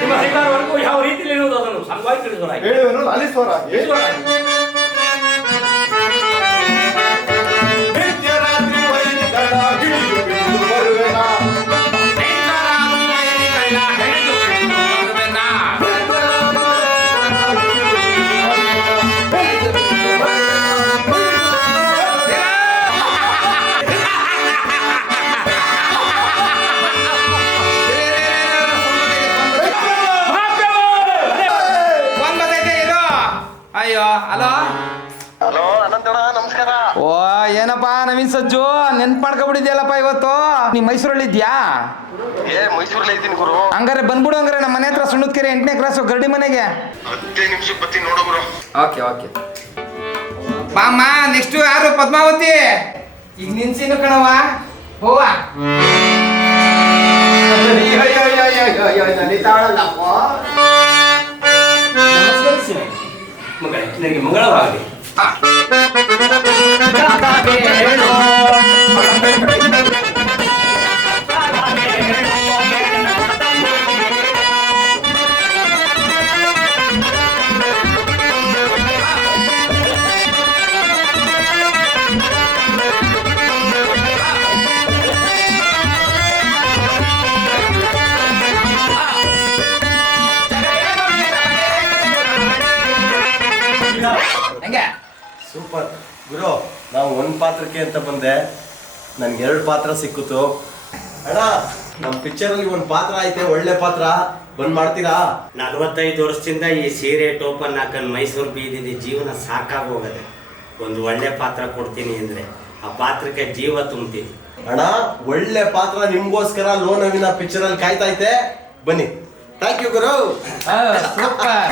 ನಿಮ್ಮ ಅಧಿಕಾರವರೆಗೂ ಯಾವ ರೀತಿಯಲ್ಲಿ ಇರುವುದು ಅದನ್ನು ಸಂಘವಾಗಿ ತಿಳಿಸೋಣ. ಅಯ್ಯೋ ಹಲೋ ಹಲೋ ಅನಂತಣ್ಣ ನಮಸ್ಕಾರ. ಓ ಏನಪ್ಪಾ ನವೀನ್ ಸಜ್ಜು ನೆನ್ಪು ಮಾಡ್ಕೊಬಿಟ್ಟಿದ್ಯಲ್ಲಪ್ಪ ಇವತ್ತು. ನೀ ಮೈಸೂರಲ್ಲಿ ಇದ್ಯಾ? ಮೈಸೂರಲ್ಲಿ ಇದ್ದೀನಿ ಗುರು. ಹಂಗಾರೆ ಬಂದ್ಬಿಡು. ಹಂಗಾರೆ ನಮ್ಮ ಮನೆ ಹತ್ರ ಸುಣ್ಣದಕೆರೆ 8ನೇ ಕ್ರಾಸು ಗರಡಿ ಮನೆಗೆ 10 ನಿಮಿಷಕ್ಕೆ ಬರ್ತೀನಿ ನೋಡೋ ಗುರು. ಓಕೆ ಓಕೆ ಬಾಮ್ಮ. ನೆಕ್ಸ್ಟ್ ಯಾರು? ಪದ್ಮಾವತಿ. ಈಗ ನಿನ್ಸಿನು ಕಣವ ಹೋವ ನಮಸ್ಕರಿಸಿ ಮಗಳೇ, ನನಗೆ ಮಂಗಳವಾಗಲಿ. ಹೆಂಗೆ? ಸೂಪರ್ ಗುರು. ನಾವು ಒಂದು ಪಾತ್ರಕ್ಕೆ ಅಂತ ಬಂದೆ, ನನ್ಗೆ 2 ಪಾತ್ರ ಸಿಕ್ಕಿತು. ಅಣ್ಣ ನಮ್ಮ ಪಿಕ್ಚರಲ್ಲಿ ಒಂದು ಪಾತ್ರ ಐತೆ, ಒಳ್ಳೆ ಪಾತ್ರ, ಬಂದ್ ಮಾಡ್ತೀರಾ? 45 ವರ್ಷದಿಂದ ಈ ಸೀರೆ ಟೋಪನ್ ಹಾಕೊಂಡು ಮೈಸೂರು ಬೀದಿದೆ, ಜೀವನ ಸಾಕಾಗೋಗದೆ. ಒಂದು ಒಳ್ಳೆ ಪಾತ್ರ ಕೊಡ್ತೀನಿ ಅಂದ್ರೆ ಆ ಪಾತ್ರಕ್ಕೆ ಜೀವ ತುಂಬ್ತೀನಿ. ಅಣ್ಣ ಒಳ್ಳೆ ಪಾತ್ರ ನಿಮ್ಗೋಸ್ಕರ ಲೋನವಿನ ಪಿಕ್ಚರಲ್ಲಿ ಕಾಯ್ತಾ ಐತೆ, ಬನ್ನಿ. ಥ್ಯಾಂಕ್ ಯು ಗುರು. ಸೂಪರ್.